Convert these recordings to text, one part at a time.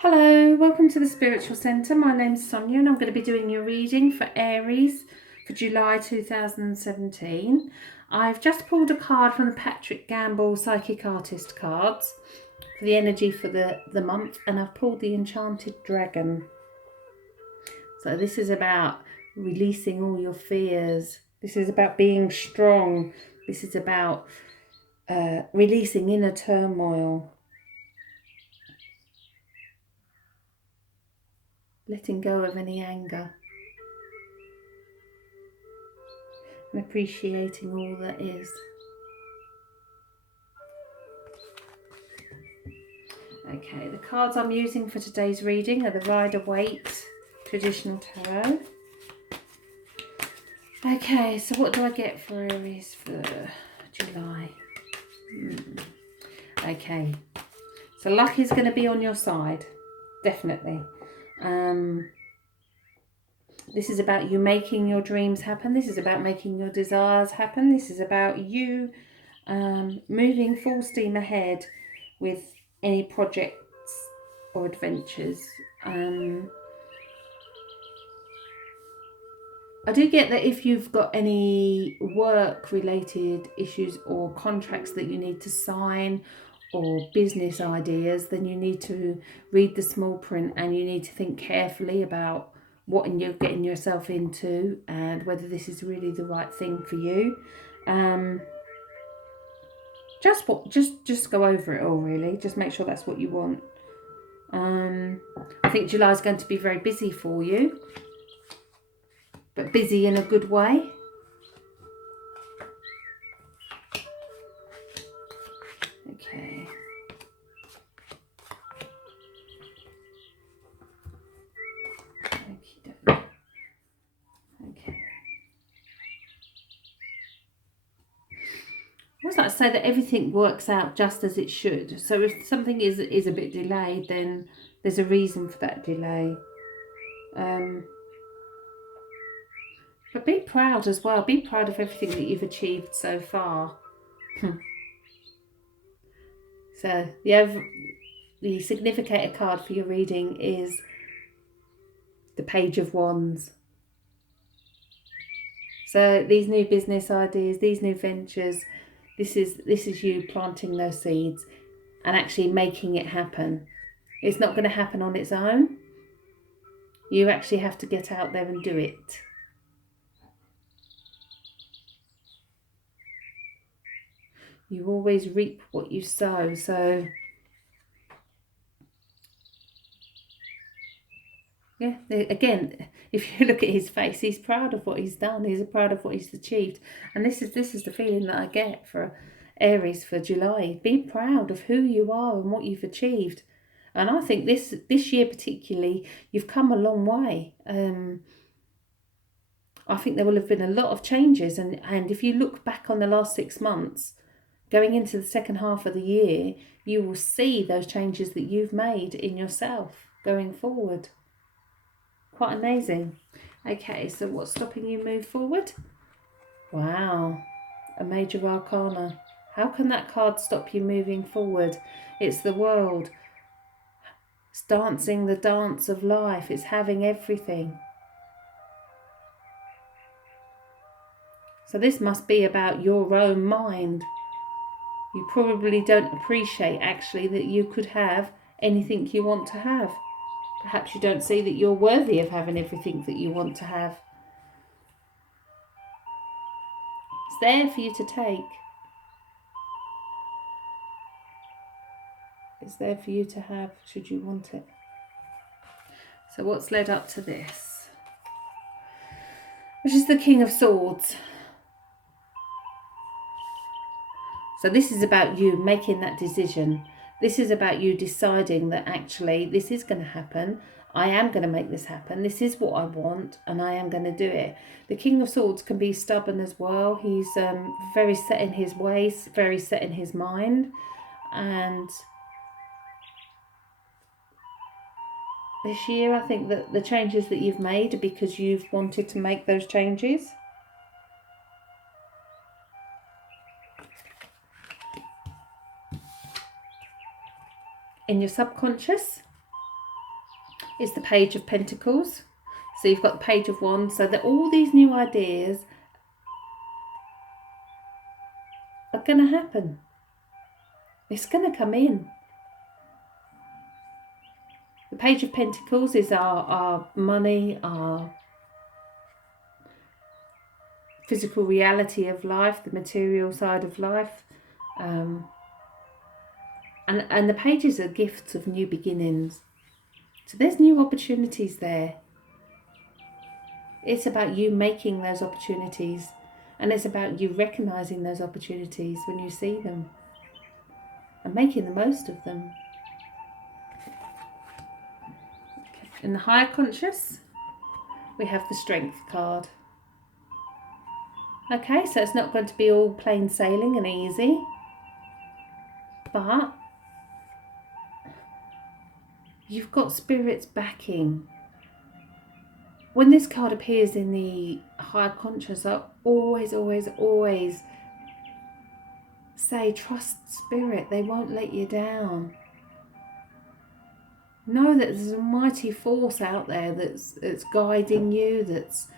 Hello, welcome to the Spiritual Centre. My name's Sonia and I'm going to be doing your reading for Aries for July 2017. I've just pulled a card from the Patrick Gamble Psychic Artist cards for the energy for the month, and I've pulled the Enchanted Dragon. So this is about releasing all your fears. This is about being strong. This is about releasing inner turmoil. Letting go of any anger and appreciating all that is. Okay, the cards I'm using for today's reading are the Rider-Waite Traditional Tarot. Okay, so what do I get for Aries for July? Okay, so luck is going to be on your side, definitely. This is about you making your dreams happen. This is about making your desires happen. This is about you moving full steam ahead with any projects or adventures. I do get that if you've got any work related issues or contracts that you need to sign or business ideas, then you need to read the small print and you need to think carefully about what you're getting yourself into and whether this is really the right thing for you. Just go over it all, really. Just make sure that's what you want. I think July is going to be very busy for you, but busy in a good way. Okay. Okay. I always like to say that everything works out just as it should. So if something is a bit delayed, then there's a reason for that delay. But be proud as well. Be proud of everything that you've achieved so far. So the significator card for your reading is the Page of Wands. So these new business ideas, these new ventures, this is you planting those seeds and actually making it happen. It's not going to happen on its own. You actually have to get out there and do it. You always reap what you sow. So yeah, again, if you look at his face, he's proud of what he's done. He's proud of what he's achieved. And this is the feeling that I get for Aries for July. Be proud of who you are and what you've achieved. And I think this year particularly, you've come a long way. I think there will have been a lot of changes. And if you look back on the last 6 months, going into the second half of the year, you will see those changes that you've made in yourself going forward. Quite amazing. Okay, so what's stopping you move forward? Wow, a major arcana. How can that card stop you moving forward? It's the World. It's dancing the dance of life. It's having everything. So this must be about your own mind. You probably don't appreciate actually that you could have anything you want to have. Perhaps you don't see that you're worthy of having everything that you want to have. It's there for you to take. It's there for you to have should you want it. So what's led up to this? Which is the King of Swords. So this is about you making that decision. This is about you deciding that actually this is going to happen. I am going to make this happen. This is what I want and I am going to do it. The King of Swords can be stubborn as well. He's very set in his ways, very set in his mind. And this year I think that the changes that you've made are because you've wanted to make those changes. In your subconscious, is the Page of Pentacles. So you've got the Page of Wands, so that all these new ideas are going to happen. It's going to come in. The Page of Pentacles is our money, our physical reality of life, the material side of life. And the pages are gifts of new beginnings. So there's new opportunities there. It's about you making those opportunities, and it's about you recognizing those opportunities when you see them and making the most of them. Okay. In the higher conscious, we have the Strength card. Okay, so it's not going to be all plain sailing and easy, but you've got Spirit's backing. When this card appears in the higher conscious, I always say, trust Spirit. They won't let you down. Know that there's a mighty force out there that's guiding you, that's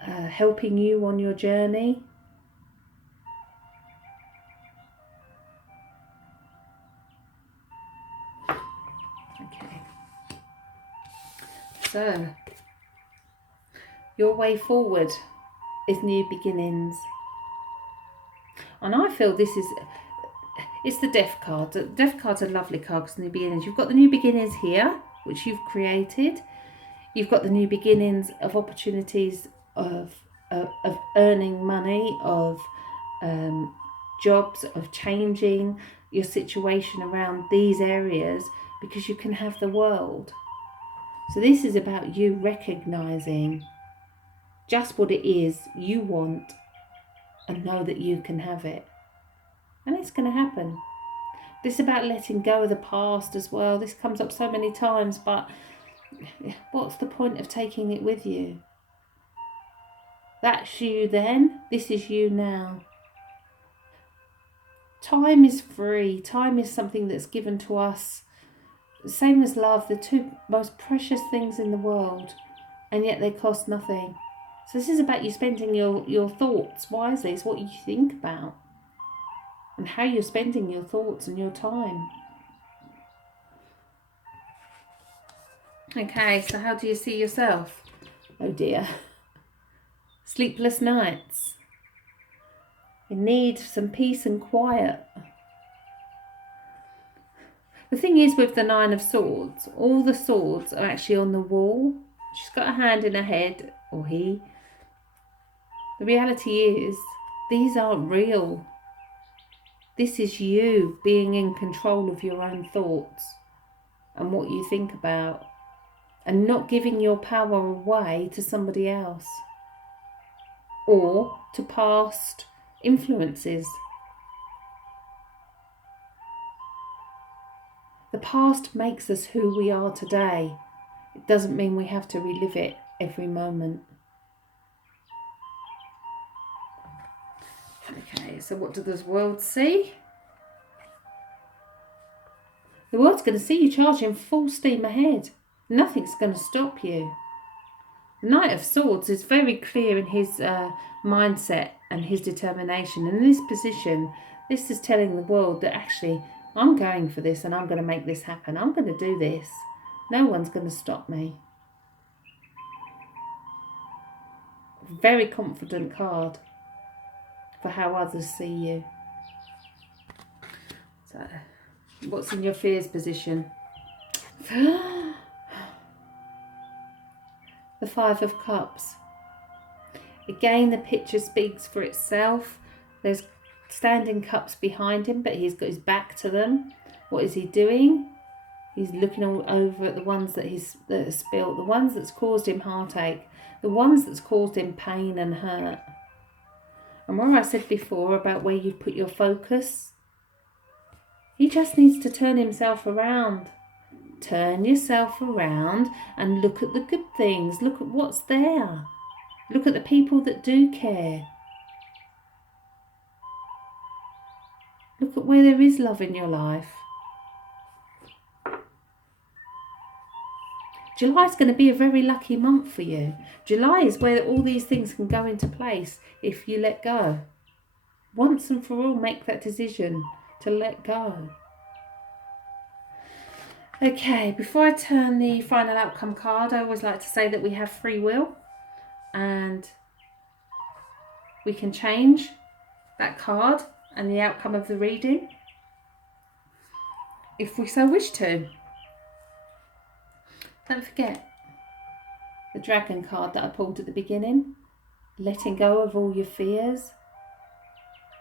helping you on your journey. Okay. So, your way forward is new beginnings. And I feel it's the Death card. The Death card's a lovely card because new beginnings. You've got the new beginnings here, which you've created. You've got the new beginnings of opportunities of earning money, of jobs, of changing your situation around these areas, because you can have the world. So this is about you recognizing just what it is you want and know that you can have it. And it's going to happen. This is about letting go of the past as well. This comes up so many times, but what's the point of taking it with you? That's you then. This is you now. Time is free. Time is something that's given to us. Same as love, the two most precious things in the world, and yet they cost nothing. So this is about you spending your thoughts wisely. It's what you think about and how you're spending your thoughts and your time. Okay, so how do you see yourself? Oh dear. Sleepless nights. You need some peace and quiet. The thing is with the Nine of Swords, all the swords are actually on the wall. She's got a hand in her head, or he. The reality is, these aren't real. This is you being in control of your own thoughts and what you think about, and not giving your power away to somebody else or to past influences. The past makes us who we are today. It doesn't mean we have to relive it every moment. Okay, so what does the world see? The world's going to see you charging full steam ahead. Nothing's going to stop you. The Knight of Swords is very clear in his mindset and his determination. And in this position, this is telling the world that actually, I'm going for this and I'm going to make this happen. I'm going to do this. No one's going to stop me. Very confident card for how others see you. So, what's in your fears position? The Five of Cups. Again, the picture speaks for itself. There's standing cups behind him, but he's got his back to them. What is he doing? He's looking all over at the ones that are spilt, the ones that's caused him heartache, the ones that's caused him pain and hurt. And where I said before about where you put your focus, he just needs to turn himself around. Turn yourself around and look at the good things. Look at what's there. Look at the people that do care. Look at where there is love in your life. July is going to be a very lucky month for you. July is where all these things can go into place if you let go. Once and for all, make that decision to let go. Okay, before I turn the final outcome card, I always like to say that we have free will and we can change that card and the outcome of the reading if we so wish to. Don't forget the dragon card that I pulled at the beginning, letting go of all your fears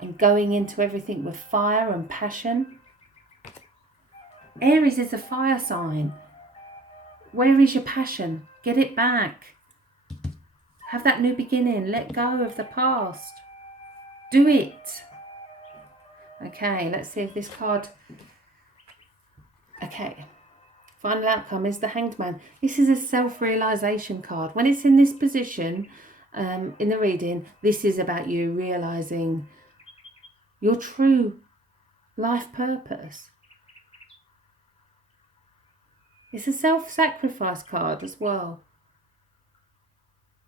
and going into everything with fire and passion. Aries is a fire sign. Where is your passion? Get it back. Have that new beginning. Let go of the past. Do it. Okay, let's see if this card... Okay, final outcome is the Hanged Man. This is a self-realisation card. When it's in this position in the reading, this is about you realising your true life purpose. It's a self-sacrifice card as well.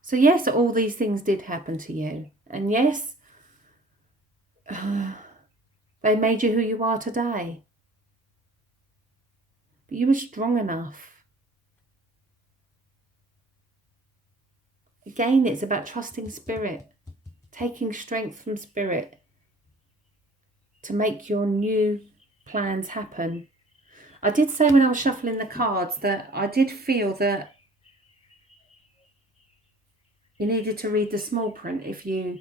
So yes, all these things did happen to you. And yes, they made you who you are today. But you were strong enough. Again, it's about trusting spirit, taking strength from spirit to make your new plans happen. I did say when I was shuffling the cards that I did feel that you needed to read the small print if you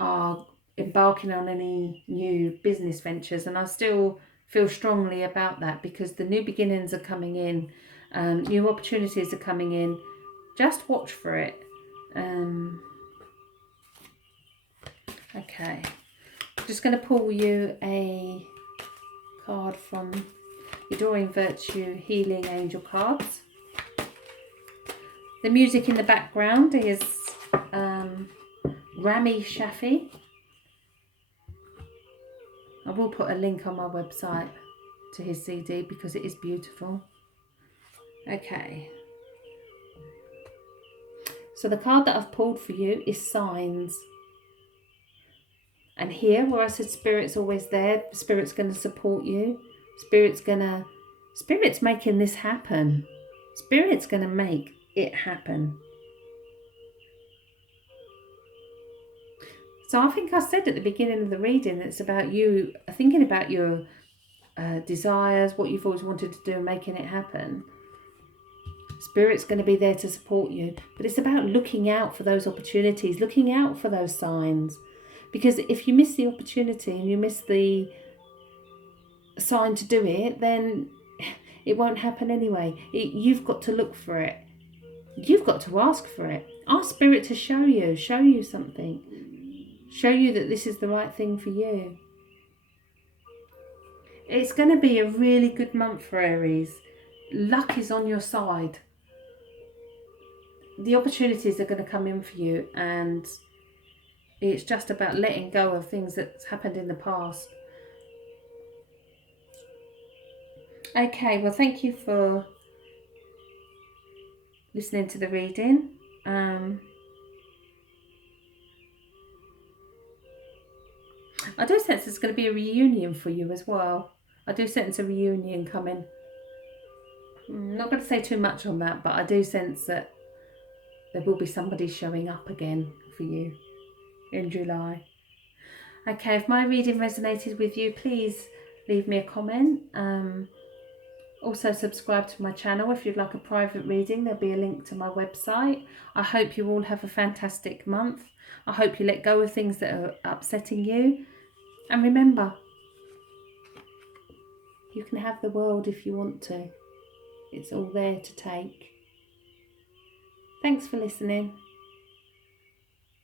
are embarking on any new business ventures, and I still feel strongly about that because the new beginnings are coming in, new opportunities are coming in. Just watch for it. Okay, I'm just going to pull you a card from Adoring Virtue Healing Angel cards. The music in the background is Rami Shafi. I will put a link on my website to his CD because it is beautiful. Okay. So the card that I've pulled for you is Signs. And here, where I said Spirit's always there, Spirit's going to support you. Spirit's making this happen. Spirit's going to make it happen. So I think I said at the beginning of the reading, it's about you thinking about your desires, what you've always wanted to do and making it happen. Spirit's going to be there to support you. But it's about looking out for those opportunities, looking out for those signs. Because if you miss the opportunity and you miss the sign to do it, then it won't happen anyway. You've got to look for it. You've got to ask for it. Ask Spirit to show you something. Show you that this is the right thing for you. It's going to be a really good month for Aries. Luck is on your side. The opportunities are going to come in for you, and it's just about letting go of things that's happened in the past. Okay, well, thank you for listening to the reading. I do sense there's going to be a reunion for you as well. I do sense a reunion coming. I'm not going to say too much on that, but I do sense that there will be somebody showing up again for you in July. Okay, if my reading resonated with you, please leave me a comment. Also subscribe to my channel if you'd like a private reading. There'll be a link to my website. I hope you all have a fantastic month. I hope you let go of things that are upsetting you. And remember, you can have the world if you want to. It's all there to take. Thanks for listening.